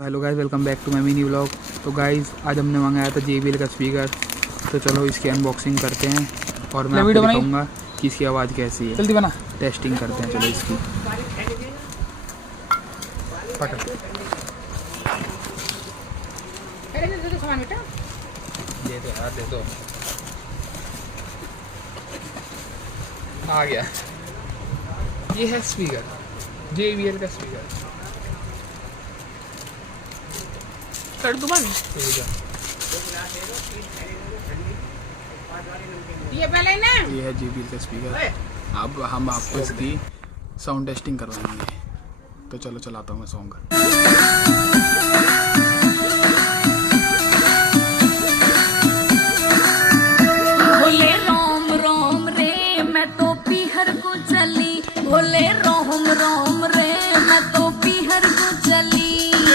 Hello guys, welcome back to my mini vlog. तो guys आज हमने मंगाया था JBL का स्पीकर। तो चलो इसकी अनबॉक्सिंग करते हैं और मैं आपको दिखाऊंगा कि इसकी आवाज़ कैसी है। जल्दी बना, टेस्टिंग करते हैं। चलो इसकी पकड़ ये तो यार दे दो। आ गया, ये है स्पीकर, JBL का स्पीकर। कर दो बंद। ये पहले ना, ये है JBL का स्पीकर। अब हम आपको इसकी साउंड टेस्टिंग करवाएंगे। तो चलो चलाता हूँ मैं सॉन्ग।